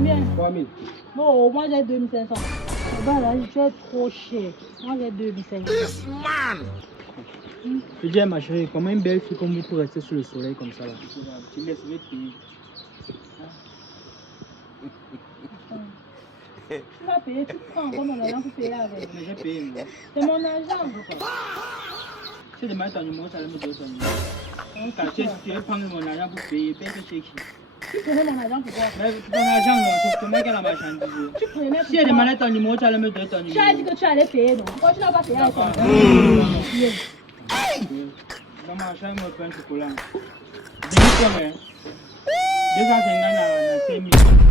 combien? 3000. Non, moi j'ai 2500. Là, là, tu es trop cher. Moi j'ai 2500. This man! Je dis à ma chérie, comment une belle fille comme vous peut rester sous le soleil comme ça là? Tu laisses le payer. Tu vas payer, tu prends encore mon argent pour payer avec. Mais j'ai payé moi. C'est mon argent. Tu demandes ton numéro, ça va me donner ton numéro. Car tu veux prendre mon argent pour payer, paye que chez qui? Tu prenais mon argent pour quoi? Mais ton argent, non, c'est moi qui ai la marchandise. Tu prenais pour Si elle demandait ton numéro, tu allais me donner ton Tu numéro. as dit que tu allais payer, non? Pourquoi tu n'as pas payé avec ton argent? Dans ma chambre, je me prends un chocolat. 2 000 francs, 250 à 5 000.